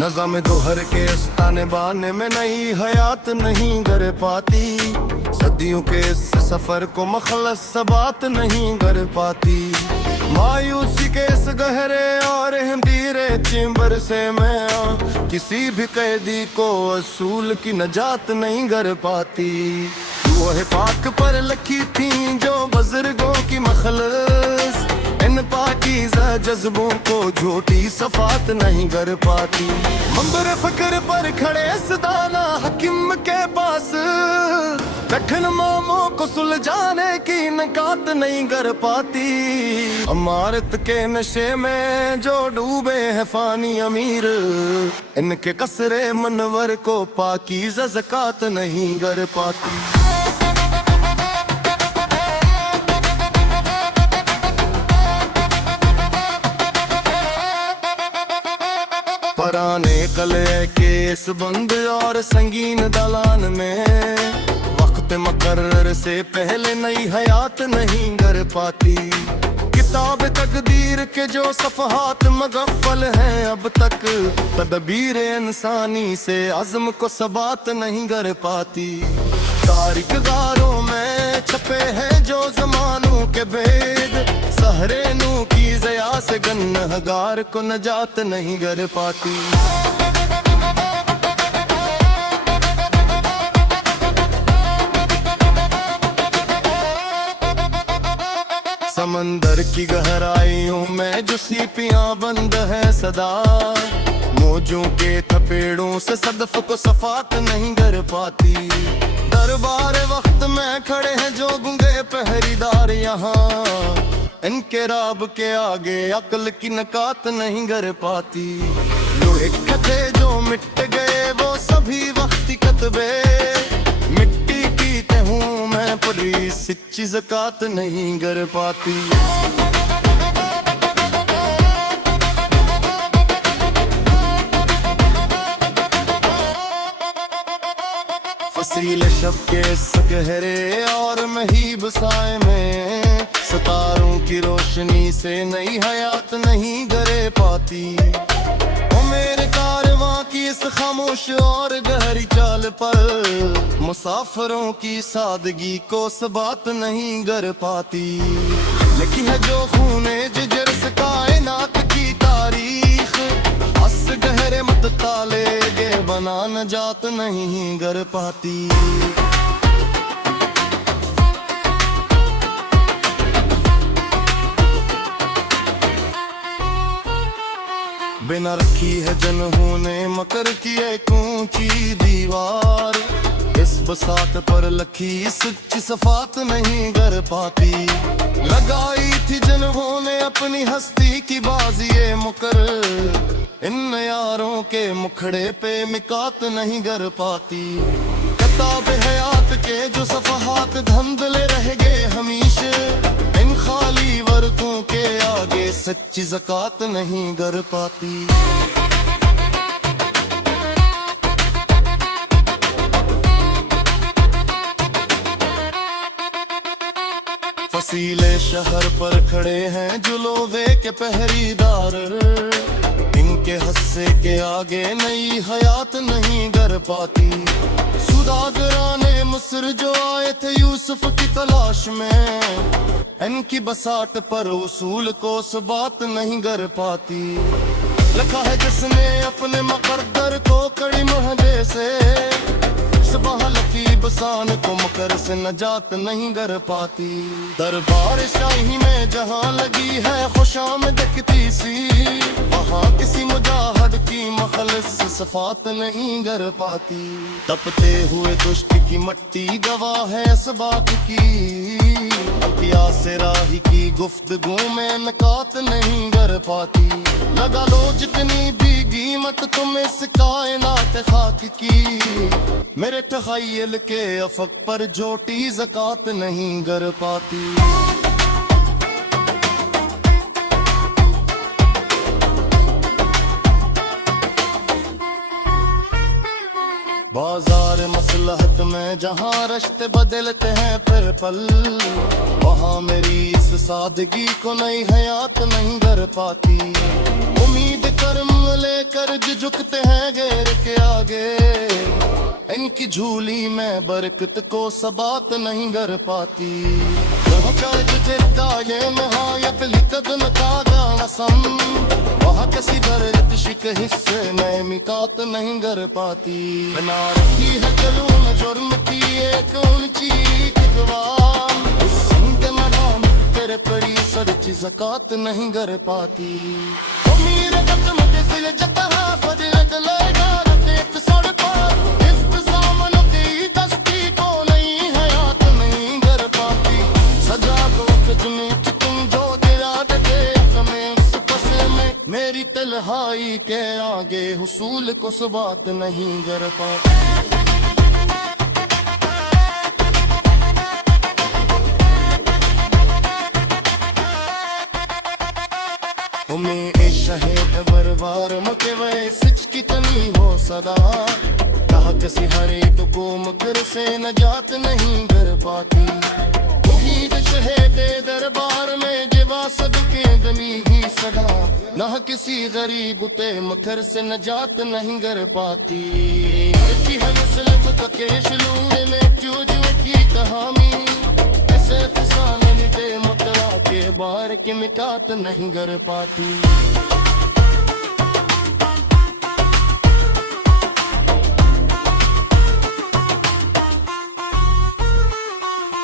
नज़म दोहर के अस्ताने बाने में नई हयात नहीं गर पाती। सदियों के इस सफर को मखलस सबात नहीं गर पाती। मायूसी के इस गहरे और हिंदीरे चैम्बर से मैं किसी भी कैदी को असूल की नजात नहीं गर पाती। वह पाक पर लिखी थी जो बुजुर्गों की मखलस, इन पाकीज़ा जज्बों को झूठी सफात नहीं कर पाती। मंबर फकर पर खड़े सदाना हकीम के पास, कठिन मामों को सुलझाने की नकात नहीं कर पाती। अमारत के नशे में जो डूबे हैं फानी अमीर, इनके कसरे मनवर को पाकीज़ा ज़कात नहीं कर पाती। पराने कले के इस बंद और संगीन दलान में वक्त मुकर्रर से पहले नई हयात नहीं गर पाती। किताब तकदीर के जो सफ़हात मगफ़ल हैं अब तक, तदबीर इंसानी से अज़्म को सबात नहीं गर पाती। तारीख गारों में छपे हैं जो ज़मानों के भेद, सहरे नू की ज़या से गन्नहगार को नजात नहीं गर पाती। समंदर की गहराइयों में जो सीपियां बंद है सदा, मौजों के थपेड़ों से सदफ को सफात नहीं गर पाती। दरबार वक्त में खड़े हैं जो गूंगे पहरीदार यहाँ, इनके राब के आगे अक्ल की नकात नहीं गर पाती। लोहे कथे जो मिट गए वो सभी वक्ती कतबे, मिट्टी पीते हूँ मैं परी सच्ची ज़कात नहीं गर पाती। फसील शब के गहरे और महीब साए में, सितारों की रोशनी से नई हयात नहीं गरे पाती। ओ मेरे कारवां की इस खामोश और गहरी चाल पर, मुसाफिरों की सादगी को सबात नहीं गर पाती। लिखी है जो खूने जिगर से कायनात की तारीख, अस गहरे मत ताले गे बना नजात नहीं गर पाती। बिना रखी है जनहों ने मकर की एक ऊंची दीवार, इस बसात पर लखी सच्ची सफात नहीं गर पाती। लगाई थी जनहों ने अपनी हस्ती की बाजिए मुकर, इन यारों के मुखड़े पे मिकात नहीं गर पाती। किताब हयात के जो सफ़हात धंधले रह गए हमीशे, इन खाली वर्कों के आगे सच्ची ज़कात नहीं गर पाती। फसीले शहर पर खड़े हैं जो लोहे के पहरीदार, इनके हस्से के आगे नई हयात नहीं गर पाती। सुदागराने मिस्र जो आए थे यूसुफ की तलाश में, इनकी बसात पर उसूल को सबात नहीं गर पाती। लिखा है जिसने अपने मुकद्दर को कड़ी महजे से, सुबह लकी बसान को मकर से नजात नहीं गर पाती। दरबार शाही में जहाँ लगी है खुशामद दिखती सी, वहाँ किसी मुजाहिद की मखलस सफात नहीं गर पाती। तपते हुए दुष्ट की मट्टी गवाह है असबाक की, अकिया से राही की गुफ्तगू में नकात नहीं गर पाती। लगा लो जितनी भी कीमत तुम इस कायनात खाक की, मेरे तख़य्युल के अफक पर झोटी ज़कात नहीं गर पाती। बाजार मसलहत में जहाँ रश्ते बदलते हैं फिर पल, वहाँ मेरी इस सादगी को नई हयात नहीं गर पाती। उम्मीद कर्म लेकर कर्ज झुकते हैं गैर के आगे, इनकी झूली में बरकत को सबात नहीं कर पाती। वहाँ कर्ज देता ये नहायत लिकदन का गाना सम, वहाँ किसी दर्द शिक हिस्से में मिकात नहीं कर पाती। बना रखी है कलून जुर्म की एक ऊंची किकवाम, उनके मदाम तेरे परी सड़ची ज़कात नहीं कर पाती। अमीर कदम के सिल जतहा फजलत लेगा रतेक सड़ पर, इस सामन की दस्ती को नहीं हयात नहीं कर पाती। सजा को कदमी तुम जो गिरा दे में उस पसे में, मेरी तलहाई के आगे हुसूल को सबात नहीं कर पाती। में शहीद बरबार मके वह सिच की तनी हो सदा, कहा किसी हरे तो को मकर से नजात नहीं कर पाती। उम्मीद शहीद दरबार में जिवा सदके दमी ही सदा, ना किसी गरीब ते मकर से नजात नहीं कर पाती। की है मुस्लिम का केश लूने में चूज की कहानी, ऐसे फसाने मुतला के बार की मिकात नहीं कर पाती।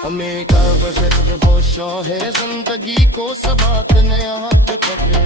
हमें का बशर वो शौहर जिंदगी को सबात ने हाथ पकड़े,